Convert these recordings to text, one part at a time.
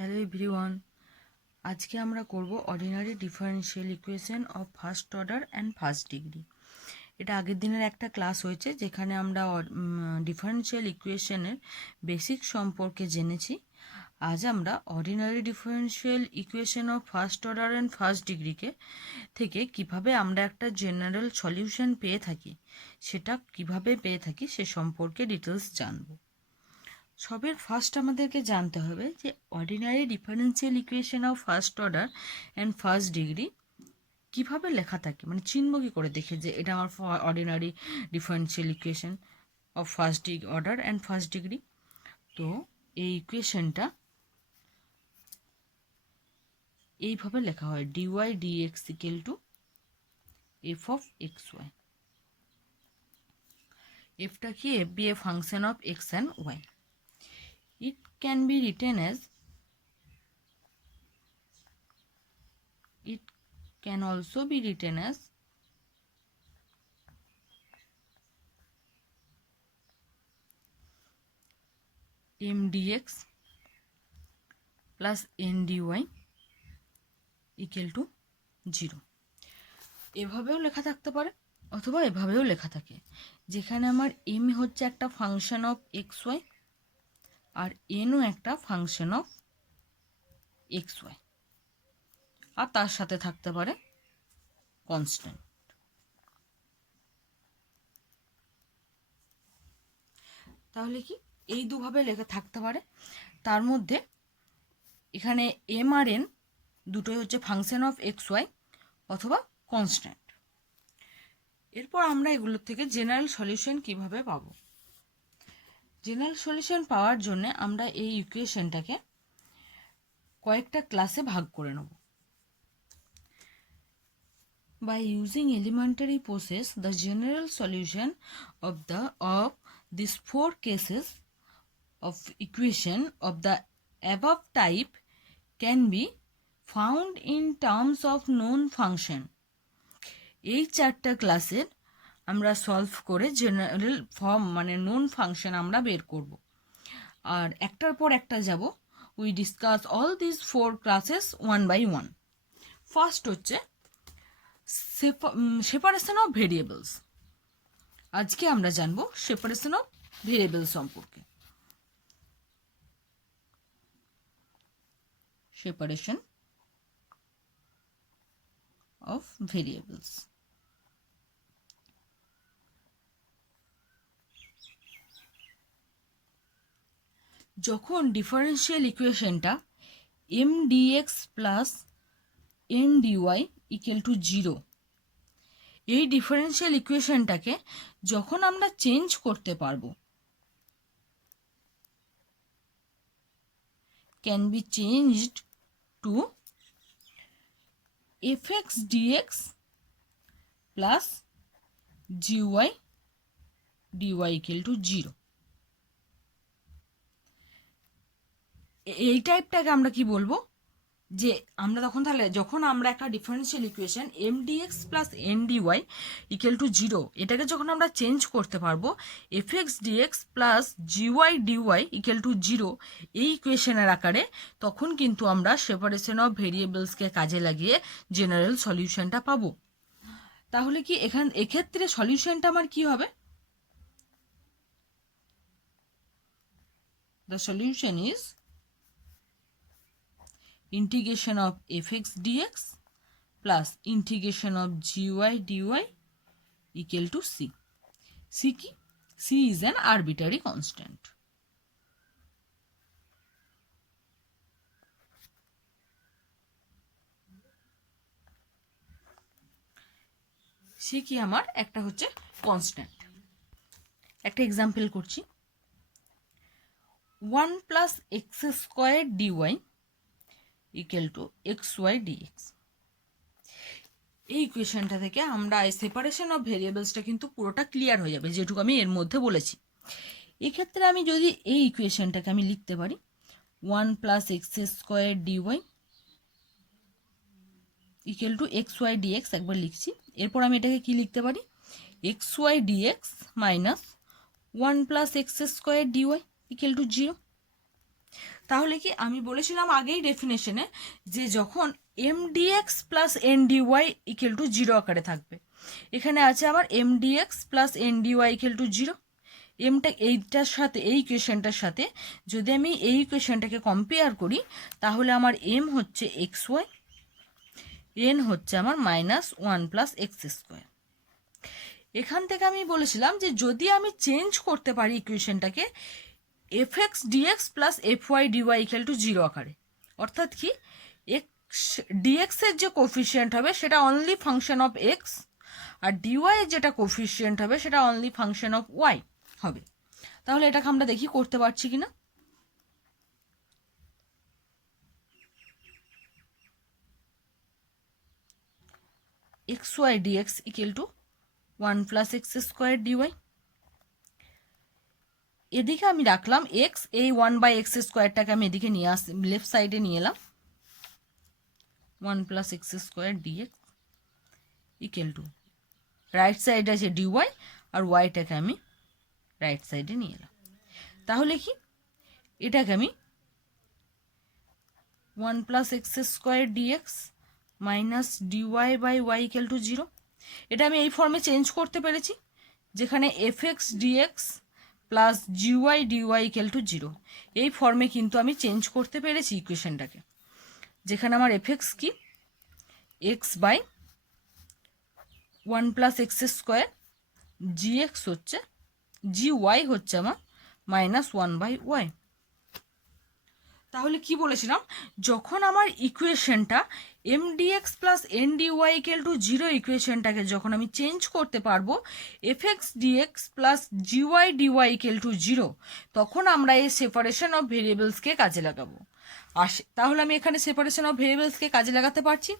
Hello everyone, আজকে আমরা করব ordinary differential equation of first order and first degree. এটা আগের দিনের একটা ক্লাস হয়েছে যেখানে আমরা ডিফারেনশিয়াল ইকুয়েশনের বেসিক সম্পর্কে জেনেছি। আজ আমরা ordinary differential equation of first order and first ডিগ্রিকে থেকে কিভাবে আমরা একটা জেনারেল সলিউশন পেয়ে থাকি, সেটা কিভাবে পেয়ে থাকি সে সম্পর্কে ডিটেলস জানবো। সবের ফার্স্ট আমাদেরকে জানতে হবে যে ordinary differential equation of first order and first degree কীভাবে লেখা থাকে, মানে চিনব কী করে দেখে যে এটা আমার ordinary differential equation of first order and first degree. তো এই ইকুয়েশনটা এইভাবে লেখা হয়, dy dx equal to f of x y. এফটা কি? F be a function of x and y. It can be written as, it can also be written as m dx plus n dy equal to 0. এভাবেও লেখা থাকতে পারে অথবা এভাবেও লেখা থাকে, যেখানে আমার m হচ্ছে একটা ফাংশন অফ এক্স ওয়াই আর nও একটা ফাংশন অফ এক্স ওয়াই, আর তার সাথে থাকতে পারে কনস্ট্যান্ট। তাহলে কি এই দুভাবে লেখা থাকতে পারে, তার মধ্যে এখানে এম আর এন দুটোই হচ্ছে ফাংশন অফ এক্স ওয়াই অথবা কনস্ট্যান্ট। এরপর আমরা এগুলোর থেকে জেনারেল সলিউশন কিভাবে পাবো। জেনারেল সলিউশন পাওয়ার জন্য আমরা এই ইকুয়েশনটাকে কয়েকটা ক্লাসে ভাগ করে নেব। By using elementary process, the general solution of these four cases of equation of the above type can be found in terms of known function. এই চারটা ক্লাসের আমরা সলভ করে জেনারেল ফর্ম মানে নোন ফাংশন আমরা বের করব, আর একটার পর একটা যাব। We discuss all this four classes one by one. First হচ্ছে সেপারেশন অফ ভেরিয়েবলস। আজকে আমরা জানবো সেপারেশন অফ ভেরিয়েবল সম্পর্কে। Separation of variables. যখন ডিফারেন্সিয়াল ইকুয়েশনটা M dx plus N dy equal to 0, এই ডিফারেন্সিয়াল ইকুয়েশনটাকে যখন আমরা চেঞ্জ করতে পারবো, can be changed to f x dx plus GY dy equal to 0। এই টাইপটাকে আমরা কি বলবো, যে আমরা তখন তাহলে যখন আমরা একটা differential equation M dx plus N dy equal to 0, এটাকে যখন আমরা চেঞ্জ করতে পারবো f x dx plus GY dy equal to 0 এই ইকুয়েশনের আকারে, তখন কিন্তু আমরা সেপারেশন অফ ভেরিয়েবলসকে কাজে লাগিয়ে জেনারেল সলিউশনটা পাবো। তাহলে কি এক্ষেত্রে সলিউশনটা আমার কি হবে? The solution is integration of fx dx plus integration of gy dy equal to c. c কি? c is an arbitrary constant. c কি আমার একটা হচ্ছে কনস্ট্যান্ট। একটা এক্সাম্পল করছি, 1 plus x squared dy equal to x y dx. এই ইকুয়েশনটা থেকে আমরা এই সেপারেশন অফ ভেরিয়েবলসটা কিন্তু পুরোটা ক্লিয়ার হয়ে যাবে, যেটুকু আমি এর মধ্যে বলেছি। এক্ষেত্রে আমি যদি এই ইকুয়েশনটাকে আমি লিখতে পারি 1 plus x square dy equal to x y dx, একবার লিখছি। এরপর আমি এটাকে কি লিখতে পারি, x y dx minus 1 plus x square dy equal to 0। তাহলে কি আমি বলেছিলাম আগেই ডেফিনেশনে যে যখন M dx plus N dy equal to zero আকারে থাকবে, এখানে আছে আমার M dx plus N dy equal to zero. এমটা এইটার সাথে, এই ইকুয়েশনটার সাথে যদি আমি এই ইকুয়েশনটাকে কম্পেয়ার করি, তাহলে আমার এম হচ্ছে এক্স ওয়াই, এন হচ্ছে আমার -1 প্লাস এক্স স্কোয়ার। এখান থেকে আমি বলেছিলাম যে যদি আমি চেঞ্জ করতে পারি ইকুয়েশনটাকে f x dx plus f y dy equal to zero আকারে, অর্থাৎ কি এক্স ডিএক্স এর যে কোফিশিয়েন্ট হবে সেটা অনলি ফাংশন অফ এক্স, আর ডিওয়াই এর যেটা কোফিশিয়েন্ট হবে সেটা অনলি ফাংশন অফ ওয়াই হবে। তাহলে এটাকে আমরা দেখি করতে পারছি কিনা। X y dx equal to 1 plus x square dy, এদিকে আমি রাখলাম এক্স, এই 1/x স্কোয়ারটাকে আমি এদিকে নিয়ে লেফট সাইডে নিয়ে এলাম, 1 plus x square dx equal to right সাইডে আছে ডিওয়াই, আর ওয়াইটাকে আমি রাইট সাইডে নিয়ে এলাম। তাহলে কি এটাকে আমি 1 plus x square dx minus dy by y equal to zero, এটা আমি এই ফর্মে চেঞ্জ করতে পেরেছি, যেখানে f x dx plus GY dy equal to zero, এই ফর্মে কিন্তু আমি চেঞ্জ করতে পেরেছি ইকুয়েশনটাকে, যেখানে আমার এফ এক্স কি x by 1 plus x square, g x হচ্ছে, জি ওয়াই হচ্ছে আমার -1/y। তাহলে কি বলেছিলাম, যখন আমার ইকুয়েশনটা M dx plus N dy equal to zero ইকুয়েশনটাকে যখন আমি চেঞ্জ করতে পারবো f x dx plus GY dy equal to zero, তখন আমরা এই সেপারেশন অফ ভেরিয়েবলসকে কাজে লাগাবো। আর তাহলে আমি এখানে সেপারেশন অফ ভেরিয়েবলসকে কাজে লাগাতে পারছি।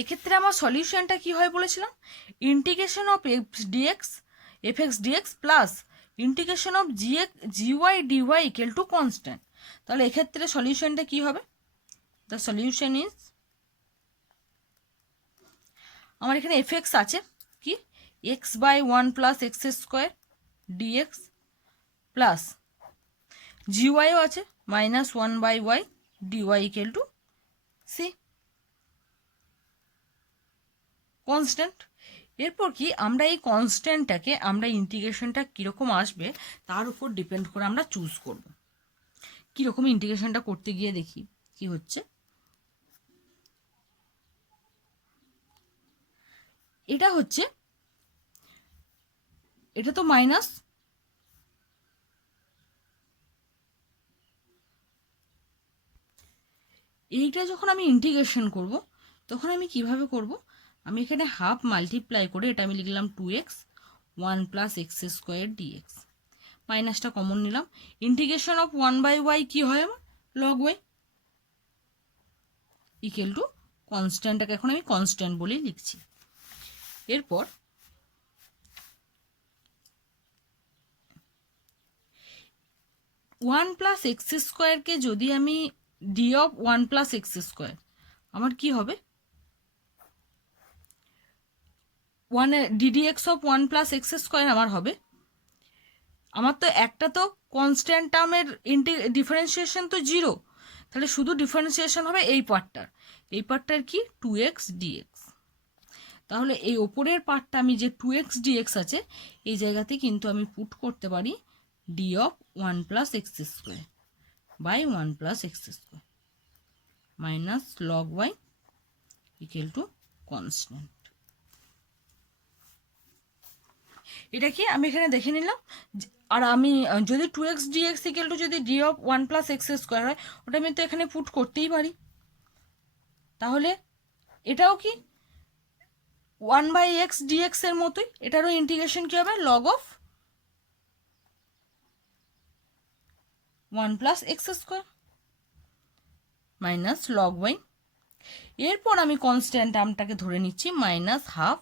এক্ষেত্রে আমার সলিউশনটা কি হয় বলেছিলাম, integration of f x dx plus integration of g y dy equal to constant. তাহলে এক্ষেত্রে সলিউশনটা কি হবে, দ্য সলিউশন ইজ, আমার এখানে এফ এক্স আছে কি x by 1 plus x square dx plus জিওয়াইও আছে -1/y dy equal to c constant. এরপর কি আমরা এই কনস্ট্যান্টটাকে আমরা ইন্টিগ্রেশনটা কীরকম আসবে তার উপর ডিপেন্ড করে আমরা চুজ করব। কীরকম ইন্টিগ্রেশনটা করতে গিয়ে দেখি কি হচ্ছে। এটা হচ্ছে, এটা তো মাইনাস, এইটা যখন আমি ইন্টিগ্রেশন করব তখন আমি কিভাবে করব, আমি এখানে হাফ মাল্টিপ্লাই করে এটা আমি লিখলাম 2x 1 plus x square dx, মাইনাসটা কমন নিলাম, ইন্টিগ্রেশন অফ 1/y কি হয় আমার লগ ওয়াই ইকুয়াল টু কনস্ট্যান্টটাকে এখন আমি কনস্ট্যান্ট বলেই লিখছি। এরপর 1 প্লাস এক্স স্কোয়ারকে যদি আমি D of 1 plus x square, আমার কি হবে 1 ddx of 1 plus x square আমার হবে, আমার তো একটা তো কনস্ট্যান্ট টার্মের ডিফারেন্সিয়েশন তো জিরো, তাহলে শুধু ডিফারেন্সিয়েশন হবে এই পার্টটার কি 2x dx। তাহলে এই ওপরের পার্টটা আমি যে 2x dx আছে এই জায়গাতে কিন্তু আমি পুট করতে পারি d of 1 plus x square by 1 plus x square minus log y equal to constant. এটা কি আমি এখানে দেখে নিলাম, আর আমি যদি 2x dx ইকুয়াল টু যদি D of 1 plus x square হয় ওটা আমি তো এখানে পুট করতেই পারি। তাহলে এটাও কি 1/x dx এর মতোই, এটারও ইন্টিগ্রেশন কি হবে log of 1 plus x square minus log y. এরপর আমি কনস্ট্যান্ট টার্মটাকে ধরে নিচ্ছি -1/2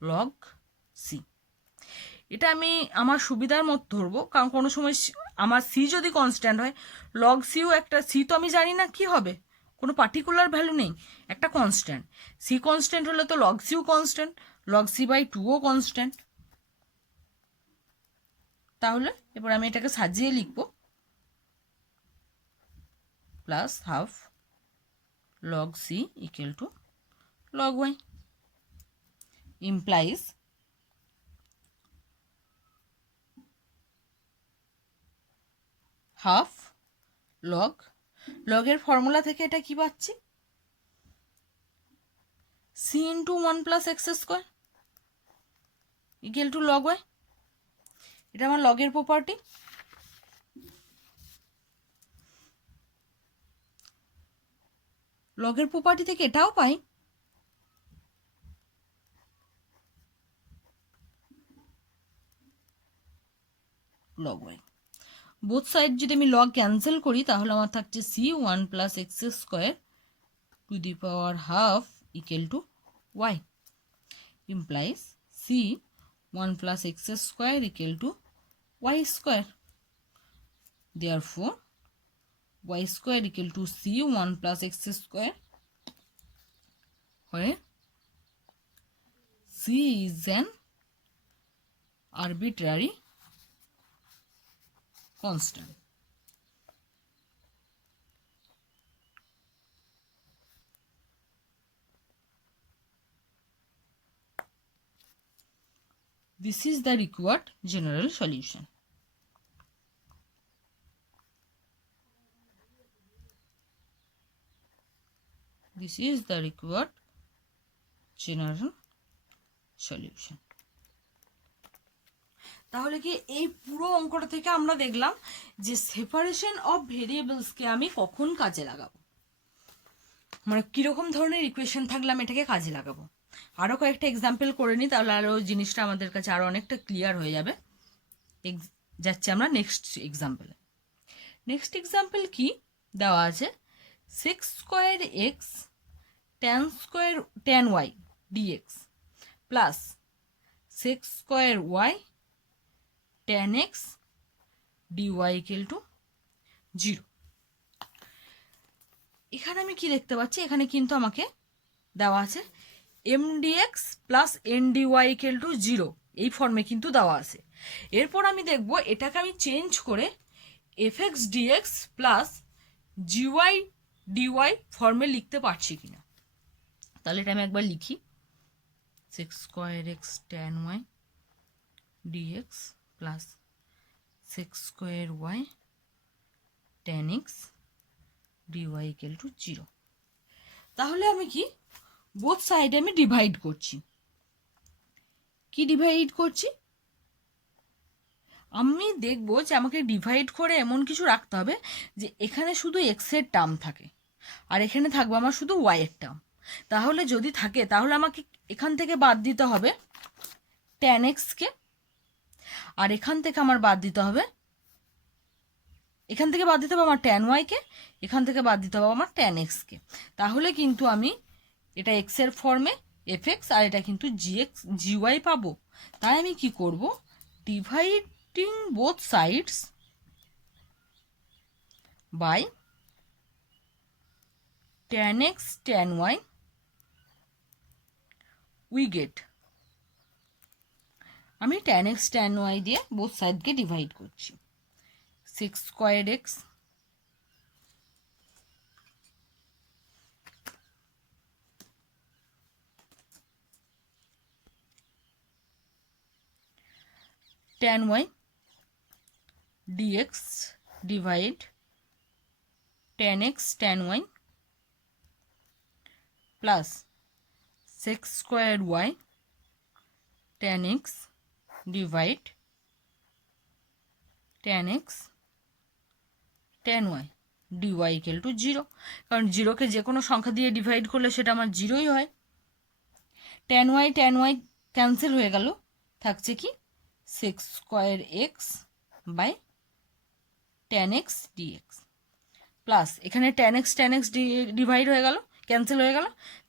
লগ সি। এটা আমি আমার সুবিধার মতো ধরবো, কারণ কোনো সময় আমার সি যদি কনস্ট্যান্ট হয় লগ সিও একটা, সি তো আমি জানি না কি হবে, কোনো পার্টিকুলার ভ্যালু নেই, একটা কনস্ট্যান্ট, সি কনস্ট্যান্ট হলে তো লগ সিও কনস্ট্যান্ট, লগ সি বাই 2ও কনস্ট্যান্ট। তাহলে এবার আমি এটাকে সাজিয়ে লিখব plus half log c equal to log y, implies half log এর ফর্মুলা থেকে এটা কি পাচ্ছি, c into 1 plus x square equal to log y, এটা আমার লগের প্রপার্টি। লগের প্রপার্টি থেকে এটাও পাই, log y। বোথ সাইড যদি আমি লগ ক্যান্সেল করি তাহলে আমার থাকছে c 1 plus x square to the power half equal to y, implies c 1 plus x square equal to y square, therefore y square equal to c 1 plus x square, where c is an arbitrary constant. This is the required general solution. This is the required general solution. তাহলে কি এই পুরো অঙ্কটা থেকে আমরা দেখলাম যে separation of ভেরিয়েবলসকে আমি কখন কাজে লাগাবো, মানে কিরকম ধরনের ইকুয়েশন থাকলে আমি এটাকে কাজে লাগাবো। আরও কয়েকটা এক্সাম্পল করে নিই, তাহলে আরও জিনিসটা আমাদের কাছে আরও অনেকটা ক্লিয়ার হয়ে যাবে। যাচ্ছি আমরা নেক্সট এক্সাম্পলে। নেক্সট এক্সাম্পল কি দেওয়া আছে, sec square x tan y dx plus sec square y tan x dy equal to 0। এখানে আমি কি দেখতে পাচ্ছি, এখানে কিন্তু আমাকে দেওয়া আছে M dx plus N dy equal to 0, এই ফর্মে কিন্তু দেওয়া আছে। এরপর আমি দেখব এটাকে আমি চেঞ্জ করে f x dx plus GY dy ফর্মে লিখতে পারছি কিনা। তাহলে এটা আমি একবার লিখি, sec square x tan y dx plus sec square y tan x dy equal to 0। তাহলে আমি কি বোথ সাইডে আমি ডিভাইড করছি। কি ডিভাইড করছি, আমি দেখব যে আমাকে ডিভাইড করে এমন কিছু রাখতে হবে যে এখানে শুধু এক্সের টার্ম থাকে আর এখানে থাকবে আমার শুধু ওয়াইয়ের টার্ম। তাহলে যদি থাকে তাহলে আমাকে এখান থেকে বাদ দিতে হবে ট্যান এক্সকে, আর এখান থেকে আমার বাদ দিতে হবে, এখান থেকে বাদ দিতে হবে আমার ট্যান ওয়াইকে, এখান থেকে বাদ দিতে হবে আমার ট্যান এক্সকে। তাহলে কিন্তু আমি এটা এক্সের ফর্মে এফ এক্স আর এটা কিন্তু জিএক্স জিওয়াই পাবো। তাই আমি কি করব, dividing both sides by tan x tan y we get, আমি ট্যান এক্স ট্যান ওয়াই দিয়ে বোথ সাইডকে ডিভাইড করছি। Sec square x tan y dx divide tan x tan y plus sec square y tan x divide tan x tan y dy equal to 0, কারণ 0কে যে কোনো সংখ্যা দিয়ে divide করলে সেটা আমার 0ই হয়। ট্যান ওয়াই ক্যান্সেল হয়ে গেল, থাকছে কি sec square x by tan x dx plus এখানে ট্যান এক্স ডিভাইড হয়ে গেল, ক্যান্সেল হয়ে গেল,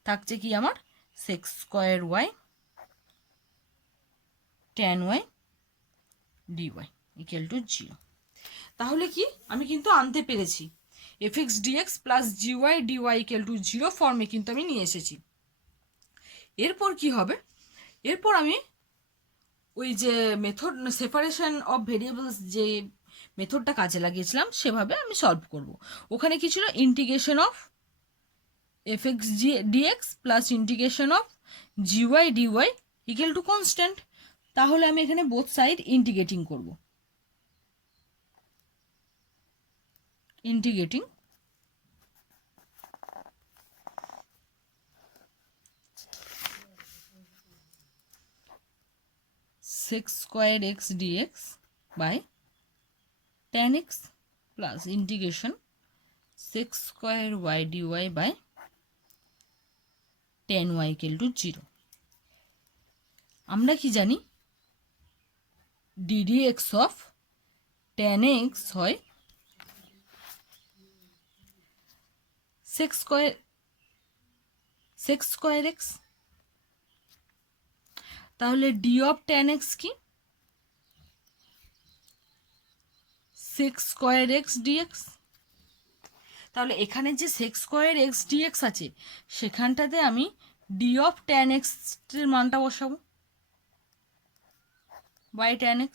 থাকছে কি আমার sec square y tan y dy equal to 0। তাহলে কি আমি কিন্তু আনতে পেরেছি f x dx plus GY dy equal to 0 ফর্মে কিন্তু আমি নিয়ে এসেছি। এরপর কি হবে, এরপর আমি ওই যে মেথড সেপারেশন অফ ভেরিয়েবলস যে মেথডটা কাজে লাগিয়েছিলাম সেভাবে আমি সলভ করব। ওখানে কি ছিল, integration of fx dx plus integration of gy dy equal to constant. তাহলে আমি এখানে বোথ সাইড ইন্টিগ্রেটিং করব। Integrating sec square x dx by tan x plus integration sec square y dy by tan y equal to 0। আমরা কি জানি, ddx of tan x হয় sec square x। তাহলে d of tan x কি, sec square x dx। তাহলে এখানে যে sec square x dx আছে সেখানটাতে আমি d of tan x এর মানটা বসাবো by tan x।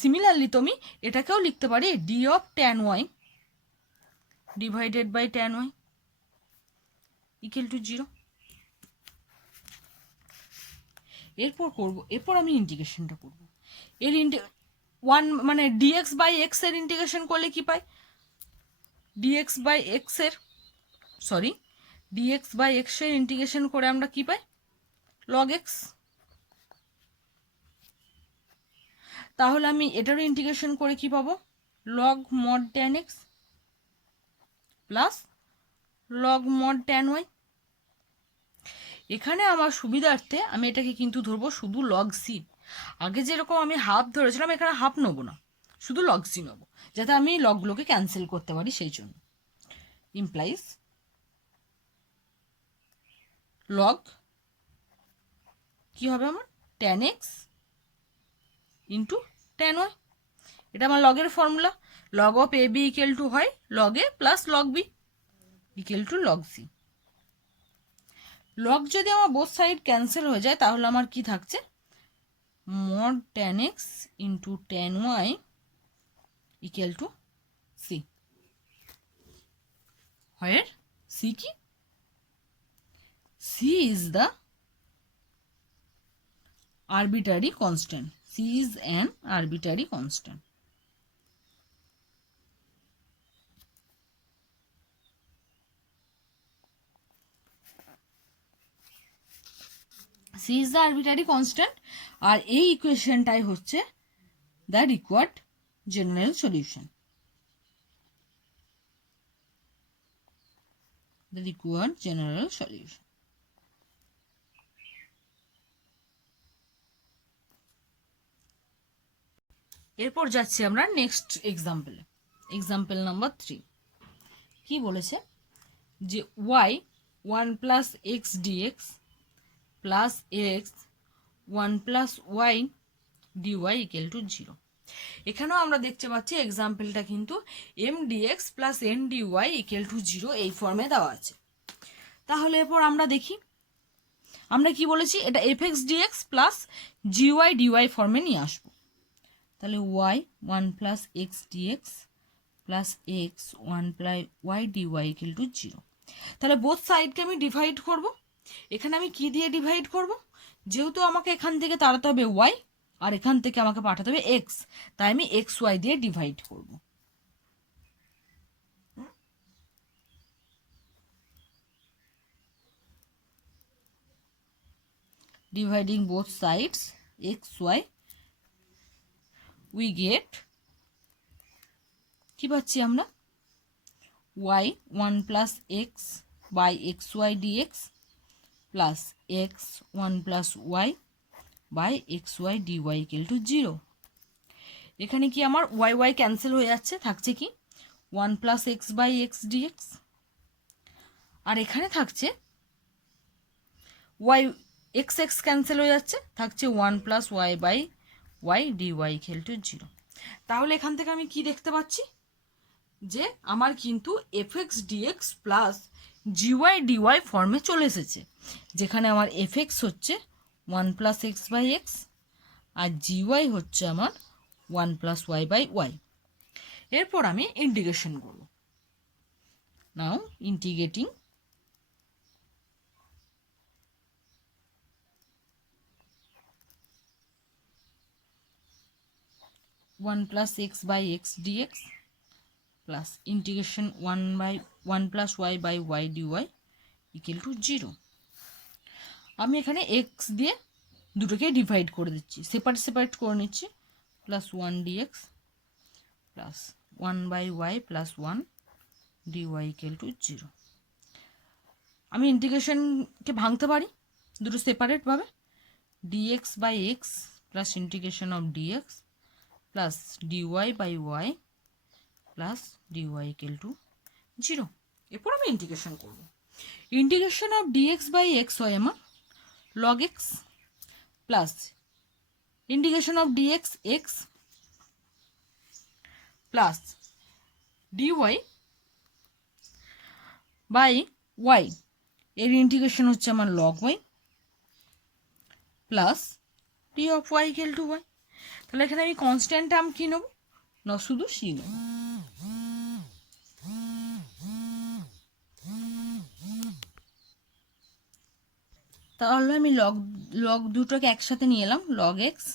সিমিলারলি তুমি এটাকেও লিখতে পারি d of tan y divided by tan y equal to 0। এরপর আমি ইন্টিগ্রেশনটা করব। এর ওয়ান মানে dx বাই x এর ইন্টিগ্রেশন করলে কি পাই, dx বাই x এর ইন্টিগ্রেশন করে আমরা কি পাই, log x। তাহলে আমি এটারও ইন্টিগ্রেশন করে কি পাবো, log mod tan x plus log mod tan y। এখানে আমার সুবিধার্থে আমি এটাকে কিন্তু ধরবো শুধু log c। আগে যেরকম আমি হাফ ধরেছিলাম এখানে হাফ নেবো না, শুধু log c নেবো, যাতে আমি লগগুলোকে ক্যান্সেল করতে পারি, সেই জন্য। ইমপ্লাইজ log কি হবে আমার, tan x into tan y। এটা আমার লগের ফর্মুলা। log of ab equal to হয় log a plus log b equal to log c। Log যদি আমার বোথ সাইড ক্যান্সেল হয়ে যায় তাহলে আমার কি থাকছে, mod tan x into tan y equal to c। Where c কি, c is the arbitrary constant, c is an arbitrary constant। c is the arbitrary constant আর এই ইকুয়েশনটাই হচ্ছে the required general solution। the required general solution। এরপর যাচ্ছি আমরা next এক্সাম্পলে। Example number 3 কি বলেছে, যে y 1 plus x dx plus x 1 plus y dy equal to 0। এখানেও আমরা দেখতে পাচ্ছি এক্সাম্পলটা কিন্তু M dx plus N dy equal to 0 এই ফর্মে দেওয়া আছে। তাহলে এরপর আমরা দেখি, আমরা কি বলেছি, এটা f x dx plus GY dy ফর্মে নিয়ে আসবো। তাহলে y 1 plus x dx plus x 1 plus y dy equal to 0। তাহলে বোথ সাইডকে আমি ডিভাইড করব। এখানে আমি কি দিয়ে ডিভাইড করব, যেহেতু আমাকে এখান থেকে তাড়াতে হবে ওয়াই আর এখান থেকে আমাকে পাঠাতে হবে এক্স, তাই আমি এক্স ওয়াই দিয়ে ডিভাইড করব। Dividing both sides x y, we get কি পাচ্ছি আমরা, y 1 plus x by x y dx plus x 1 plus y by x y dy equal to 0। এখানে কি আমার ওয়াই ওয়াই ক্যান্সেল হয়ে যাচ্ছে, থাকছে কি 1 plus x by x dx, আর এখানে থাকছে ওয়াই এক্স এক্স ক্যান্সেল হয়ে যাচ্ছে, থাকছে 1 plus y by y dy equal to 0। তাহলে এখান থেকে আমি কি দেখতে পাচ্ছি, যে আমার কিন্তু f x dx plus GY dy ফর্মে চলে এসেছে, যেখানে আমার এফ এক্স হচ্ছে 1 প্লাস এক্স বাই এক্স আর জিওয়াই হচ্ছে আমার 1 প্লাস ওয়াই বাই ওয়াই। এরপর আমি ইন্টিগ্রেশন করব। নাও integrating 1 plus x by x dx plus integration 1 plus y by y dy equal to 0। আমি এখানে x দিয়ে দুটোকে ডিভাইড করে দিচ্ছি, সেপারেট করে নিচ্ছি, plus 1 dx plus 1 by y plus 1 dy equal to 0। আমি ইন্টিগ্রেশনকে ভাঙতে পারি দুটো সেপারেটভাবে, dx by x plus integration of dx plus dy by y plus dy equal to 0। এরপর আমি ইন্টিগ্রেশন করব। Integration of dx by x হয় আমার log x plus integration of dx x plus dy by y, এর integration হচ্ছে আমার log y plus d of y equal to y। তাহলে এখানে আমি কনস্ট্যান্ট টার্ম কি নেব না, শুধু c নেব। তাহলে আমি লগ দুটোকে একসাথে নিয়ে এলাম, log x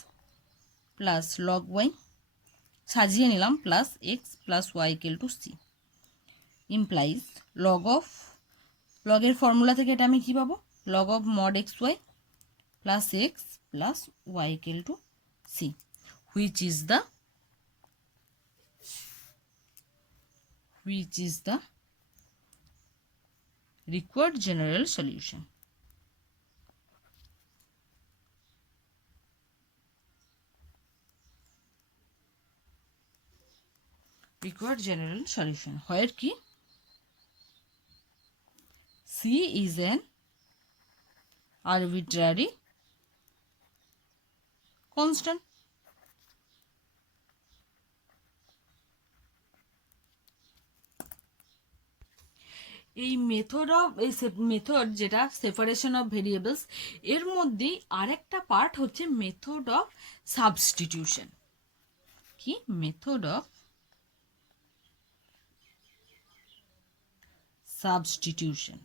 plus log y সাজিয়ে নিলাম, plus x plus y equal to c implies লগের ফর্মুলা থেকে এটা আমি কি পাবো, log of mod x y plus x plus y equal to c, which is the required general solution। required general solution where কি c is an arbitrary constant। এই method যেটা সেপারেশন অফ ভেরিয়েবলস, এর মধ্যেই আরেকটা part হচ্ছে method of substitution. কি method of substitution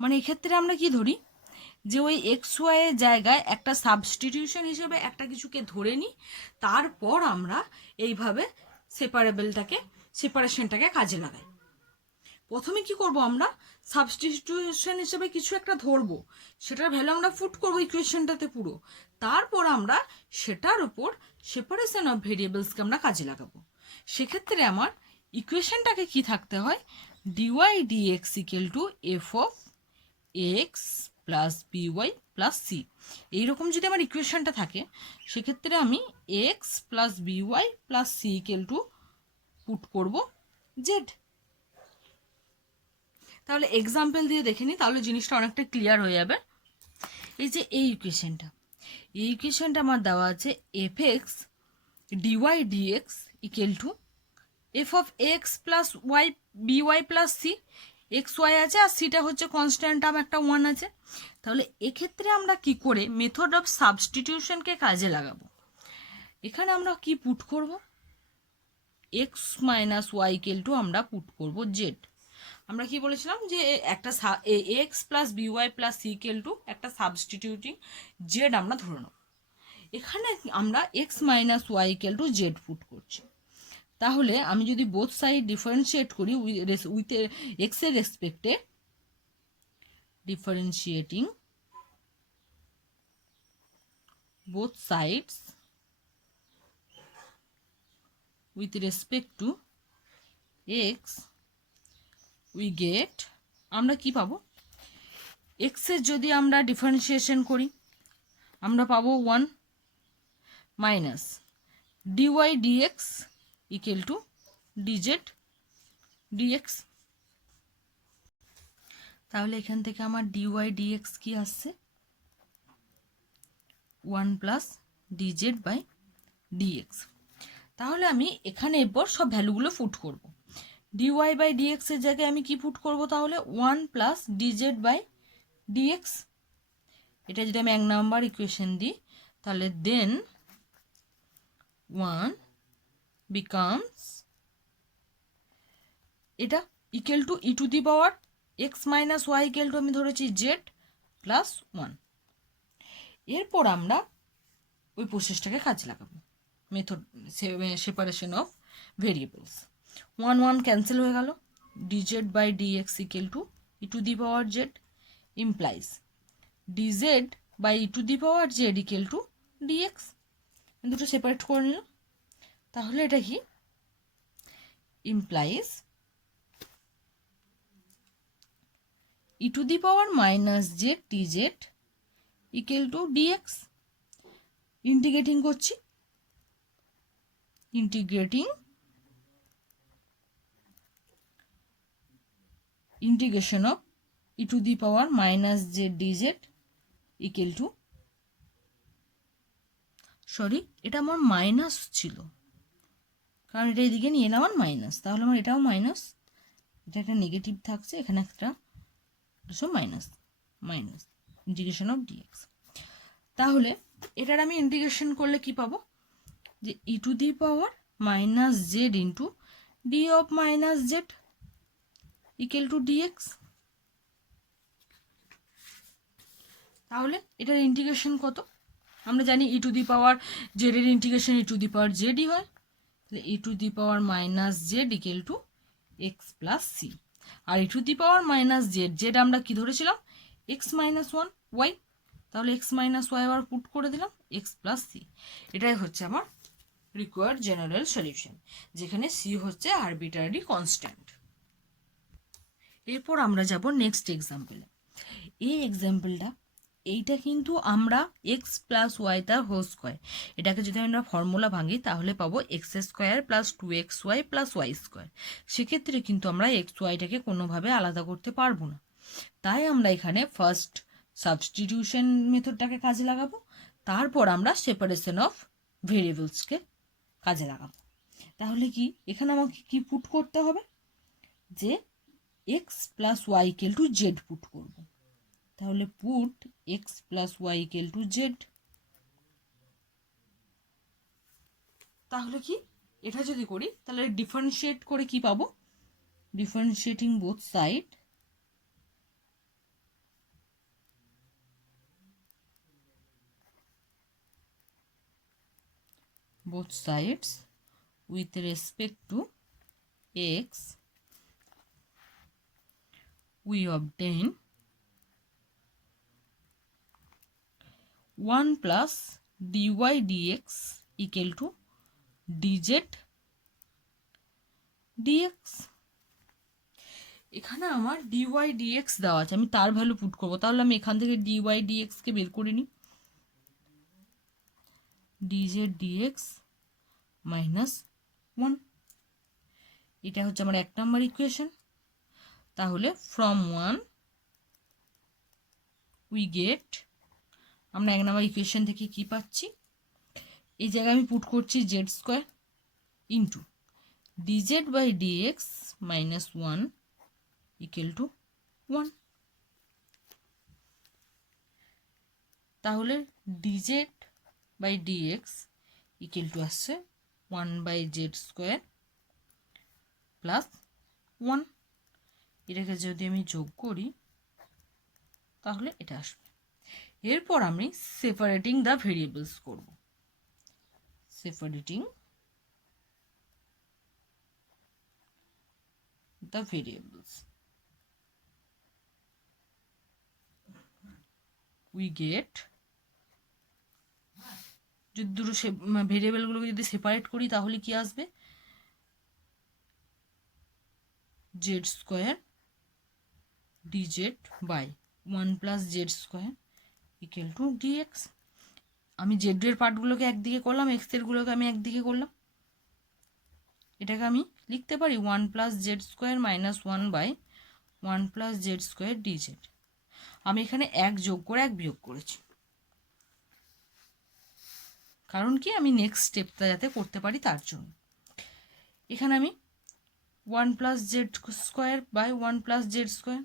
মানে এক্ষেত্রে আমরা কি ধরি যে ওই এক্স ওয়াই এর জায়গায় একটা সাবস্টিটিউশন হিসেবে একটা কিছুকে ধরে নিই, তারপর আমরা এইভাবে সেপারেশনটাকে কাজে লাগাই। প্রথমে কি করব, আমরা সাবস্টিটিউশন হিসেবে কিছু একটা ধরবো, সেটার ভ্যালু আমরা পুট করবো ইকুয়েশনটাতে পুরো, তারপর আমরা সেটার উপর সেপারেশন অফ ভেরিয়েবলসকে আমরা কাজে লাগাবো। সেক্ষেত্রে আমার ইকুয়েশনটাকে কি থাকতে হয়, dy dx equal to f of x plus by plus c. এইরকম যদি আমার ইকুয়েশনটা থাকে, সেক্ষেত্রে আমি x plus by plus c equal to put করব জেড। তাহলে এক্সাম্পল দিয়ে দেখে নিই, তাহলে জিনিসটা অনেকটা ক্লিয়ার হয়ে যাবে। এই যে এই ইকুয়েশনটা আমার দেওয়া আছে f x dy dx equal to f of x plus y b y plus c. X y আছে আর সিটা হচ্ছে কনস্ট্যান্ট টার্ম, একটা 1 আছে। তাহলে এক্ষেত্রে আমরা কি করে মেথড অফ সাবস্টিটিউশনকে কাজে লাগাবো, এখানে আমরা কি পুট করব, x minus y equal to আমরা পুট করব জেড। আমরা কি বলেছিলাম যে একটা x plus by plus c equal to একটা সাবস্টিটিউটিং জেড আমরা ধরে নেব। এখানে আমরা x minus y equal to z put করছি। তাহলে আমি যদি বোথ সাইড ডিফারেন্সিয়েট করি উইথ এক্স এর রেসপেক্টে, differentiating both sides with respect to x, we get, আমরা কি পাবো, x এর যদি আমরা ডিফারেন্সিয়েশন করি আমরা পাবো 1 minus dy dx equal two dz dx। তাহলে এখান থেকে আমার dy dx কি আসছে, 1 প্লাস dz বাই dx। তাহলে আমি এখানে এরপর সব ভ্যালুগুলো পুট করব। dy বাই dx এর জায়গায় আমি কি পুট করব, তাহলে 1 প্লাস dz বাই dx। এটা যদি আমি 1 নাম্বার ইকুয়েশন দিই, তাহলে দেন 1 becomes এটা equal to e to the power x minus y equal to আমি ধরেছি জেড প্লাস 1। এরপর আমরা ওই প্রসেসটাকে কাজে লাগাবো, method separation of variables. 1 1 cancel হয়ে গেল, dz বাই dx equal to e to the power z implies dz বাই e to the power z equal to dx। দুটো সেপারেট করে নিলাম, তাহলে এটা কি implies e to the power minus z dz equal to dx। Integrating করছি, integration of e to the power minus z dz equal to, sorry এটা আমার minus ছিল কারণ এটা এদিকে নিয়ে এলাম আমার মাইনাস, তাহলে আমার এটাও মাইনাস, এটা একটা নেগেটিভ থাকছে, এখানে একটা minus minus integration of dx. তাহলে এটার আমি ইন্টিগ্রেশন করলে কি পাবো, যে e to the power minus z into d of minus z equal to dx. তাহলে এটার ইন্টিগ্রেশন কত, আমরা জানি e to the power z এর integration e to the power জেডই হয়, তাহলে e to the power minus z equal to x plus c. আর e to the power minus z, Z আমরা কি ধরেছিলাম এক্স মাইনাস 1 ওয়াই, তাহলে x minus Y আবার পুট করে দিলাম এক্স প্লাস সি। এটাই হচ্ছে আমার রিকোয়ার্ড জেনারেল সলিউশন, যেখানে সি হচ্ছে আরবিটারি কনস্ট্যান্ট। এরপর আমরা যাব নেক্সট এক্সাম্পলে। এই এক্সাম্পলটা এইটা কিন্তু আমরা এক্স প্লাস ওয়াই তার হোল স্কোয়ার, এটাকে যদি আমরা ফর্মুলা ভাঙি তাহলে পাবো x square plus 2xy plus y square. সেক্ষেত্রে কিন্তু আমরা এক্স ওয়াইটাকে কোনোভাবে আলাদা করতে পারবো না, তাই আমরা এখানে ফার্স্ট সাবস্টিটিউশন মেথডটাকে কাজে লাগাবো, তারপর আমরা সেপারেশন অফ ভেরিয়েবলসকে কাজে লাগাবো। তাহলে কি এখানে আমাকে কি পুট করতে হবে, যে x plus y equal to z put করব। তাহলে put x plus y equal to z. তাহলে কি এটা যদি করি তাহলে ডিফারেন্সিয়েট করে কি পাবো, differentiating both side with respect to x, we obtain 1 plus dy dx equal to dz dx। এখানে আমার dy dx দেওয়া আছে, আমি তার ভ্যালু পুট করবো, তাহলে আমি এখান থেকে dy dx কে বের করে নিই, dz dx মাইনাস 1, এটা হচ্ছে আমার 1 নম্বর ইকুয়েশন। তাহলে ফ্রম 1 উই গেট, আমরা 1 নম্বর ইকুয়েশন থেকে কি পাচ্ছি, এই জায়গায় আমি পুট করছি z square into dz by dx minus 1 equal to 1। তাহলে dz by dx equal to আসছে 1 বাই জেড স্কোয়ার প্লাস 1। এটাকে যদি আমি যোগ করি তাহলে এটা আসবে। এরপর আমি সেপারেটিং দ্য ভেরিয়েবলস করব, separating the variables, we get, যদি দুটো ভেরিয়েবলগুলোকে যদি সেপারেট করি তাহলে কি আসবে, z square dz by 1 plus z square equal to dx. আমি জেড এর পার্টগুলোকে একদিকে করলাম, এক্স এর গুলোকে আমি একদিকে করলাম, এটাকে আমি লিখতে পারি 1 plus z square minus 1 by 1 plus z square dz. আমি এখানে 1 যোগ করে 1 বিয়োগ করেছি, কারণ কি আমি নেক্সট স্টেপটা যাতে করতে পারি তার জন্য। এখানে আমি 1 plus z square by 1 plus z square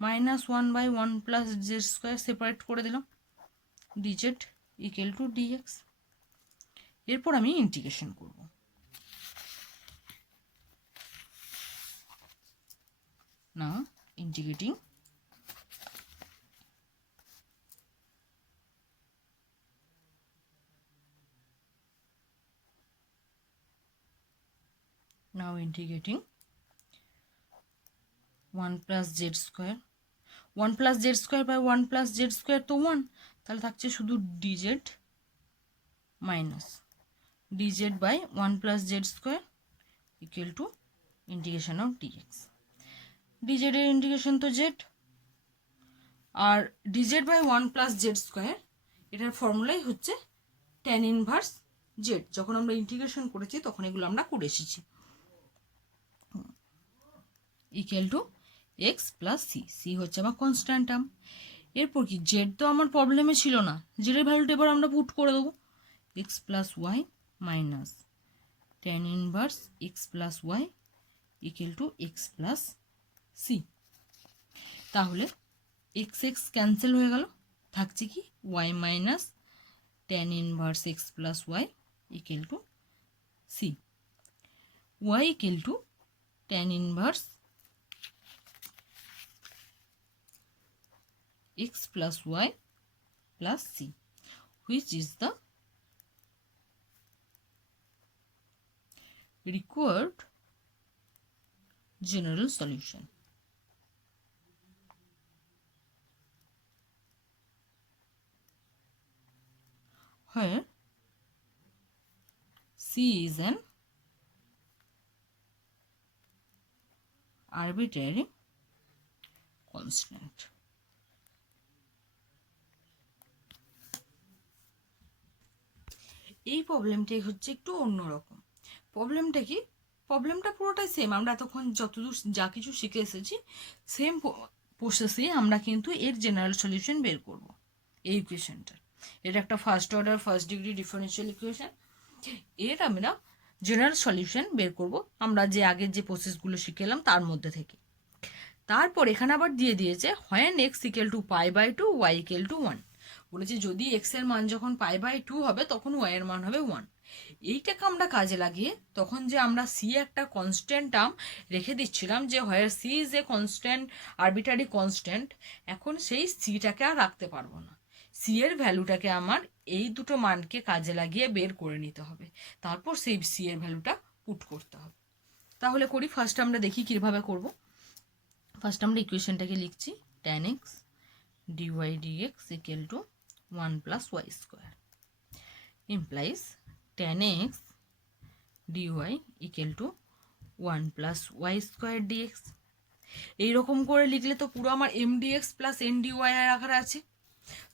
minus 1 by 1 plus z square separate করে দিলাম, ডিজেড ইকুয়াল টু ডিএক্স। এরপর আমি ইন্টিগ্রেশন করব। নাও integrating now integrating 1 plus z square 1 plus z square by 1 plus z square তো 1, তাহলে থাকছে শুধু dz minus dz by 1 plus z square equal to integration of dx। dz এর integration তো z, R dz by 1 plus z square এটার ফর্মুলাই হচ্ছে tan inverse z। যখন আমরা ইন্টিগ্রেশন করেছি তখন এগুলো আমরা করে এসেছি। Equal to x plus c, c হচ্ছে আমার কনস্ট্যান্ট টার্ম। এরপর কি জেড তো আমার প্রবলেমে ছিল না, জেডের ভ্যালুটা এবার আমরা পুট করে দেবো, x plus y minus tan inverse x plus y equal to x plus c. তাহলে এক্স এক্স ক্যান্সেল হয়ে গেল, থাকছে কি y minus tan inverse x plus y equal to c. Y equal to tan inverse x plus y plus c, which is the required general solution. Where c is an arbitrary constant. এই প্রবলেমটাই হচ্ছে একটু অন্যরকম। প্রবলেমটা কি, প্রবলেমটা পুরোটাই same, আমরা এতক্ষণ যতদূর যা কিছু শিখে এসেছি সেম প্রসেসে আমরা কিন্তু এর জেনারেল সলিউশন বের করব এই ইকুয়েশনটার। এটা একটা first order first degree differential equation, এর আমরা জেনারেল সলিউশন বের করব আমরা যে আগের যে প্রসেসগুলো শিখে এলাম তার মধ্যে থেকে। তারপর এখানে আবার দিয়ে দিয়েছে when x equal to pi by two y equal to 1, বলেছে যদি এক্স এর মান যখন পাই বাই 2 হবে তখন ওয়াই এর মান হবে 1। এইটাকে আমরা কাজে লাগিয়ে তখন যে আমরা সি একটা কনস্ট্যান্ট টার্ম রেখে দিচ্ছিলাম, যে where c is a constant arbitrary constant, এখন সেই সিটাকে আর রাখতে পারবো না, সি এর ভ্যালুটাকে আমার এই দুটো মানকে কাজে লাগিয়ে বের করে নিতে হবে, তারপর সেই সি এর ভ্যালুটা পুট করতে হবে। তাহলে করি, ফার্স্ট আমরা দেখি কীভাবে করব। ফার্স্ট আমরা ইকুয়েশনটাকে লিখছি, tan x dy dx equal to 1 plus y square implies tan x dy equal to 1 plus y square dx। এইরকম করে লিখলে তো পুরো আমার M dx plus N dy আর আকারে আছে।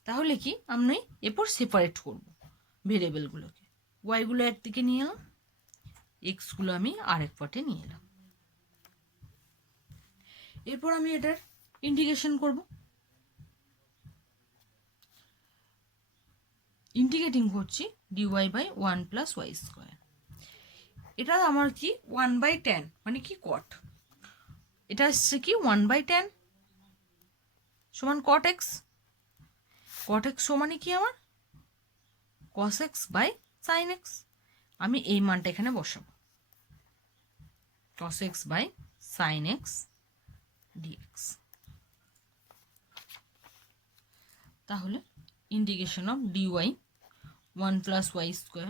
তাহলে কি আমি এরপর সেপারেট করব ভেরিয়েবলগুলোকে, ওয়াইগুলো একদিকে নিয়ে এলাম, এক্সগুলো আমি আরেক পাটে নিয়ে এলাম। এরপর আমি এটার ইন্টিগ্রেশন করব। ইন্টিগ্রেটিং করছি dy by 1 plus y square. এটা আমার কি 1/10 মানে কি কট, এটা আসছে কি 1/10 সমান কট এক্স। কট এক্স সমানই কি আমার cos x by sine x. আমি এই মানটা এখানে বসাবো, cos x by sine x dx. তাহলে integration of dy 1 plus y square,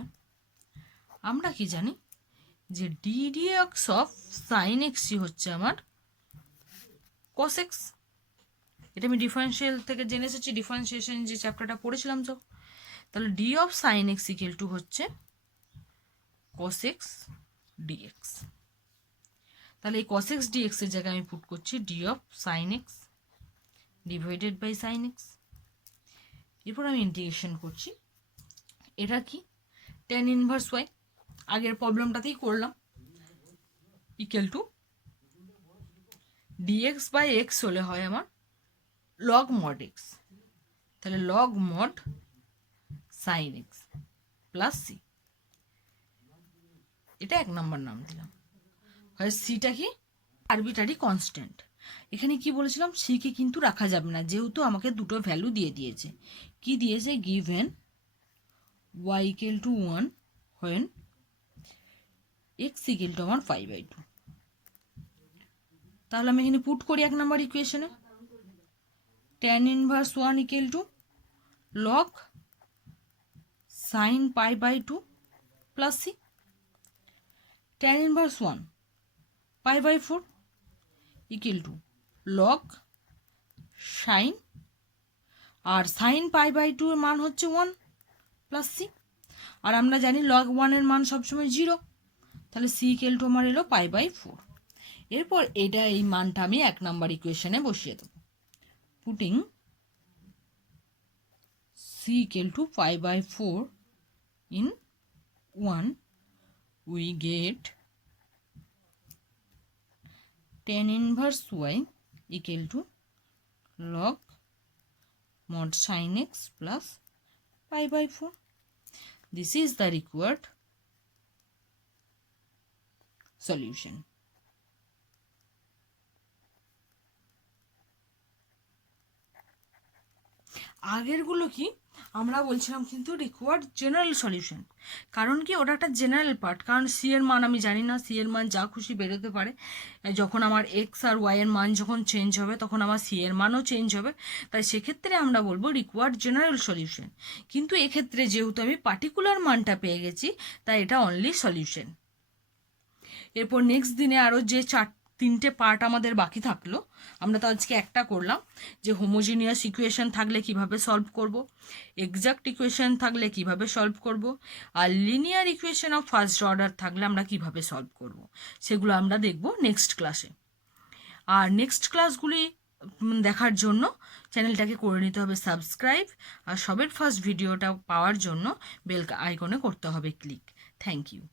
আমরা কি জানি যে ডি ডিএক্স অফ সাইন এক্সই হচ্ছে আমার কস এক্স। এটা আমি ডিফারেন্সিয়াল থেকে জেনে এসেছি, ডিফারেন্সিয়েশন যে চ্যাপ্টারটা পড়েছিলাম যখন। তাহলে D of sine x equal two হচ্ছে কস এক্স ডিএক্স। তাহলে এই কস এক্স ডিএক্স এর জায়গায় আমি পুট করছি d of sine x divided by sine x. এরপর আমি ইন্টিগ্রেশন করছি, এটা কি tan ইনভার্স ওয়াই, আগের প্রবলেমটাতেই করলাম, equal to dx by x হলে হয় আমার লগ মড এক্স, তাহলে log mod sine x plus c. এটা এক নম্বর নাম দিলাম। হয় সিটা কি আরবিটারি কনস্ট্যান্ট, এখানে কি বলেছিলাম সিকে কিন্তু রাখা যাবে না, যেহেতু আমাকে দুটো ভ্যালু দিয়ে দিয়েছে। কি দিয়েছে, given y equal to 1 when x equal to আমার 5/2। তাহলে আমি এখানে পুট করি 1 নম্বর ইকুয়েশনে, tan inverse 1 equal to log sin pi/2 plus c। tan inverse 1 pi/4 equal to log sin, R sin pi/2 এর মান হচ্ছে 1 প্লাস c, আর আমরা জানি log 1 এর মান সবসময় 0, তাহলে c equal to আমার এলো pi/4। এরপর এটা এই মানটা আমি 1 নম্বর ইকুয়েশনে বসিয়ে দেবো, putting c equal to pi/4 in 1, we get tan inverse y equal to log mod sin x plus pi/4। This is the required solution. আগেরগুলো কি আমরা বলছিলাম কিন্তু রিকোয়ার্ড জেনারেল সলিউশন, কারণ কি ওটা একটা জেনারেল পার্ট, কারণ সি এর মান আমি জানি না, সি এর মান যা খুশি বেরোতে পারে, যখন আমার এক্স আর ওয়াই এর মান যখন চেঞ্জ হবে তখন আমার সি এর মানও চেঞ্জ হবে, তাই সেক্ষেত্রে আমরা বলবো রিকোয়ার্ড জেনারেল সলিউশন। কিন্তু এক্ষেত্রে যেহেতু আমি পার্টিকুলার মানটা পেয়ে গেছি তাই এটা অনলি সলিউশন। এরপর নেক্সট দিনে আরও যে 3টে পার্ট আমাদের বাকি থাকলো, আমরা তো আজকে একটা করলাম, যে হোমোজিনিয়াস ইকুয়েশন থাকলে কিভাবে সলভ করব, এক্সাক্ট ইকুয়েশন থাকলে কিভাবে সলভ করব, আর linear equation of first order থাকলে আমরা কিভাবে সলভ করব, সেগুলো আমরা দেখব নেক্সট ক্লাসে। আর নেক্সট ক্লাসগুলি দেখার জন্য চ্যানেলটাকে করে নিতে হবে সাবস্ক্রাইব, আর সবের ফার্স্ট ভিডিওটা পাওয়ার জন্য বেল আইকনে করতে হবে ক্লিক। Thank you.